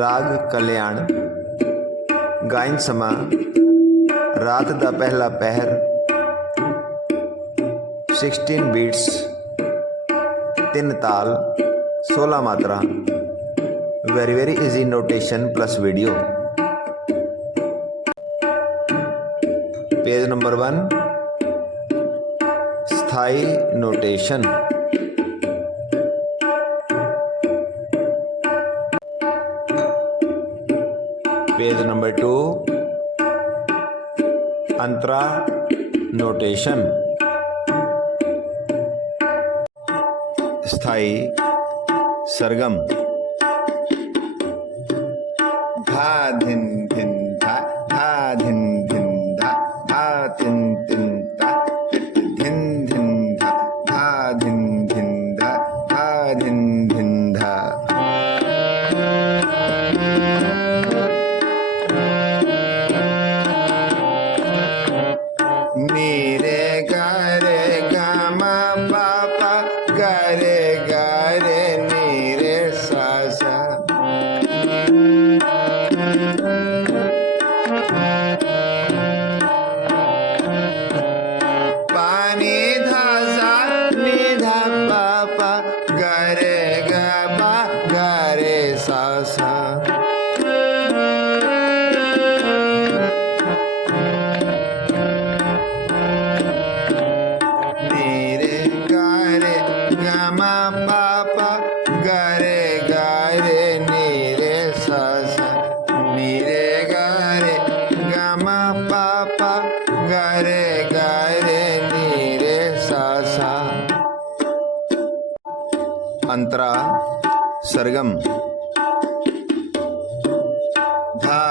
ਰਾਗ ਕਲਿਆਣ ਗਾਇਨ ਸਮਾਂ ਰਾਤ ਦਾ ਪਹਿਲਾ ਪਹਿਰ 16 ਬੀਟਸ ਤਿੰਨ ਤਾਲ 16 ਮਾਤਰਾ very very easy notation plus video page number 1 ਸਥਾਈ notation page number 2 antra notation स्थाई सरगम धा धिन धिन धा धा धिन Hare उपसर्गम धा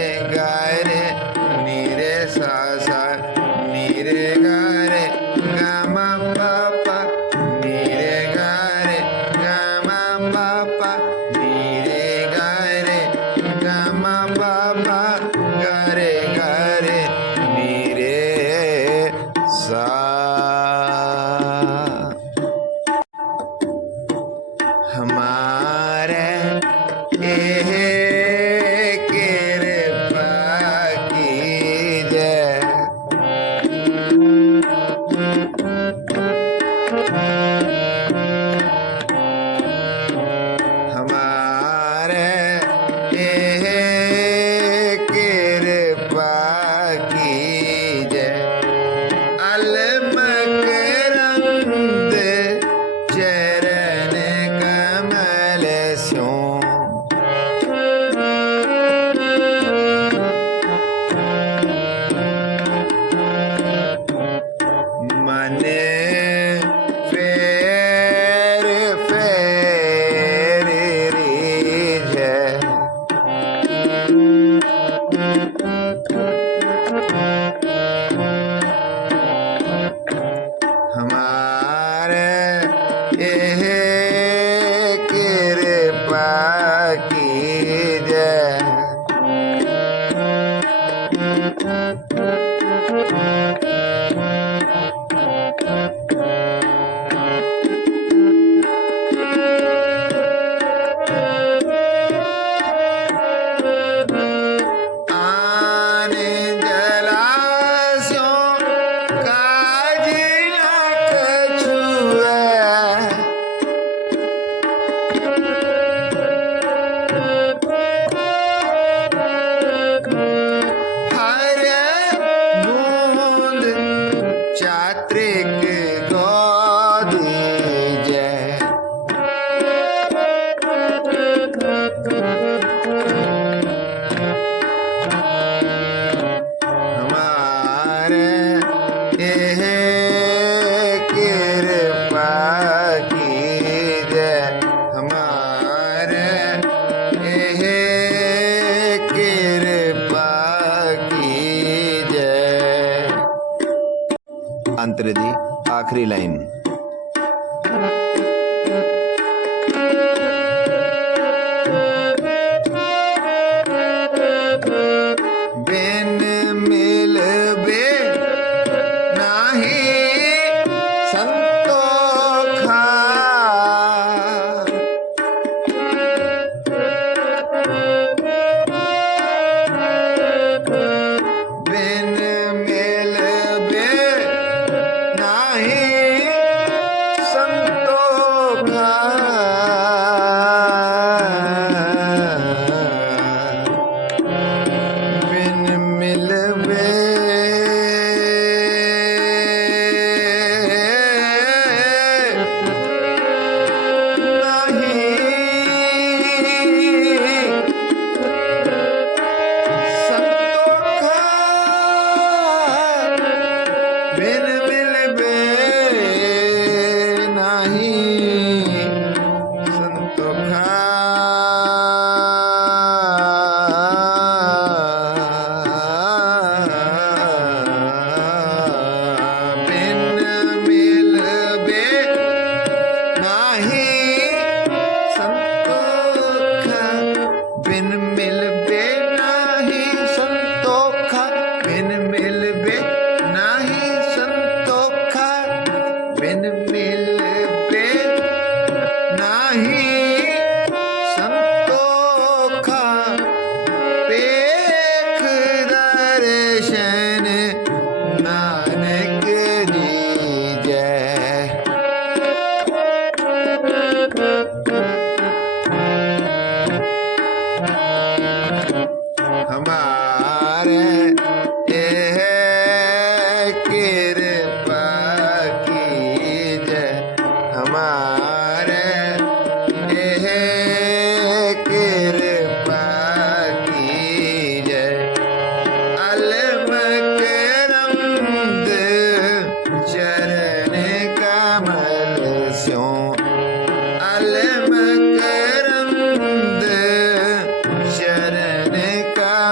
ਕਿਰਪਾ ਕਿਰਪਾ ਦੀ ਆਖਰੀ ਲਾਈਨ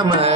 I'm mama